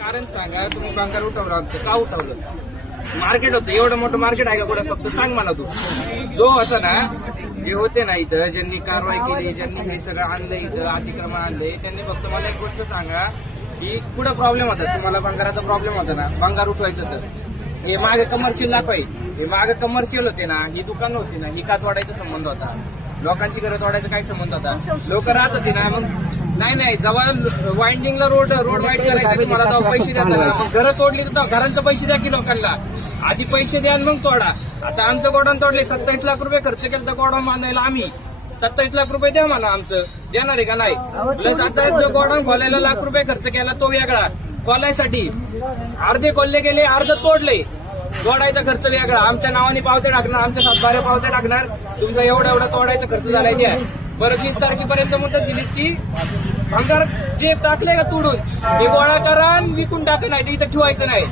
कारण सांगा, तुम्ही बंगाल उठवलं, आमचं का उठवलं? मार्केट होतं, एवढं मोठं मार्केट आहे का कुठं? फक्त सांग मला तू. जो होता ना, जे होते ना इथं, ज्यांनी कारवाई केली, ज्यांनी हे सगळं आणलं इथं, अतिक्रमण आणलंय, त्यांनी फक्त मला एक गोष्ट सांगा की कुठं प्रॉब्लेम होता? तुम्हाला बंगाराचा प्रॉब्लेम होता ना, बंगार उठवायचं होतं. हे मागे कमर्शियल दाखवाय, हे मागे कमर्शियल होते ना, ही दुकानं होती ना, ही कात वाढायचा संबंध होता. लोकांची घरं तोडायचा काय संबंध होता? लोक राहत होते ना. मग नाही जेव्हा वाइंडिंगला रोड वाईट करायचा तुम्हाला तेव्हा पैसे द्या ना. मग घरं तोडली तर घरांचे पैसे द्या की लोकांना. आधी पैसे द्या मग तोडा. आता आमचं गोडाऊन तोडले, 27 लाख रुपये खर्च केला तर गोडाऊन बांधायला आम्ही. 27 लाख रुपये द्या मला, आमचं देणार आहे का? नाही. प्लस आता जो गोडाऊन खोलायला लाख रुपये खर्च केला तो वेगळा. खोलायसाठी अर्धे खोलले गेले, अर्ध तोडले. तोडायचा खर्च वेगळा. आमच्या नावाने पावते टाकणार, आमच्या सातबाऱ्या पावते टाकणार. तुमचा एवढा तोडायचा खर्च झालाय द्या. परत 20 तारखेपर्यंत मुदत दिली ती. भंगार जे टाकले का तोडून ते गोळा करा आणि विकून टाका, नाही ते इथं ठेवायचं नाही.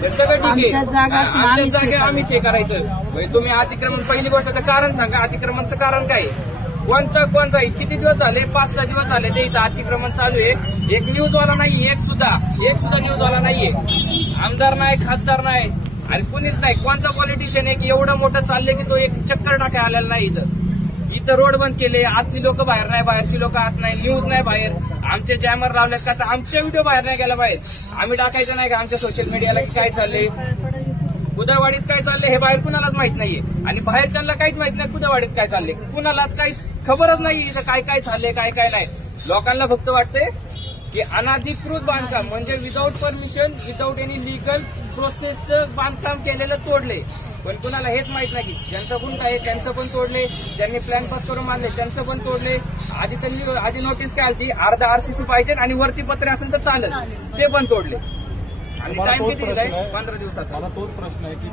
हे सगळं ठीक आहे. आमच्या जागे आम्हीच हे करायचं. म्हणजे तुम्ही अतिक्रमण, पहिली गोष्ट तर कारण सांगा, अतिक्रमणचं कारण काय? कोणचा किती दिवस झाले? 5-6 दिवस झाले ते इथं अतिक्रमण चालू आहे. एक न्यूजवाला नाही, एक सुद्धा न्यूजवाला नाहीये. आमदार नाही, खासदार नाही आणि कुणीच नाही. कोणचा पॉलिटिशियन आहे की एवढं मोठं चाललंय की तो एक चक्कर टाकाय आलेला नाही इथं रोड बंद केले. आतली लोक बाहेर नाही, बाहेरची लोक आत नाही, न्यूज नाही बाहेर. आमचे जॅमर लावलेत का तर आमचे व्हिडिओ बाहेर नाही गेला पाहिजे. आम्ही टाकायचं नाही का आमच्या सोशल मीडियाला की काय चाललंय, कुदळवाडीत काय चाललंय हे बाहेर कुणालाच माहित नाहीये. आणि बाहेरच्यांना काहीच माहित नाही कुदळवाडीत काय चाललंय, कुणालाच काही खबरच नाही इथं काय चाललंय, काय नाही. लोकांना फक्त वाटतंय की अनधिकृत बांधकाम म्हणजे without permission, without any legal प्रोसेसचं बांधकाम केलेलं तोडले. पण कुणाला हेच माहित नाही की ज्यांचं पण काय त्यांचं पण तोडले, ज्यांनी प्लॅन पास करून बांधले त्यांचं पण तोडले. आधी नोटीस काय आली, अर्धा आरसीसी पाहिजे आणि वरती पत्रे असेल तर चालत, ते पण तोडले. आणि टाइम किती दिलाय? 15 दिवसाचा. मला तोच प्रश्न आहे की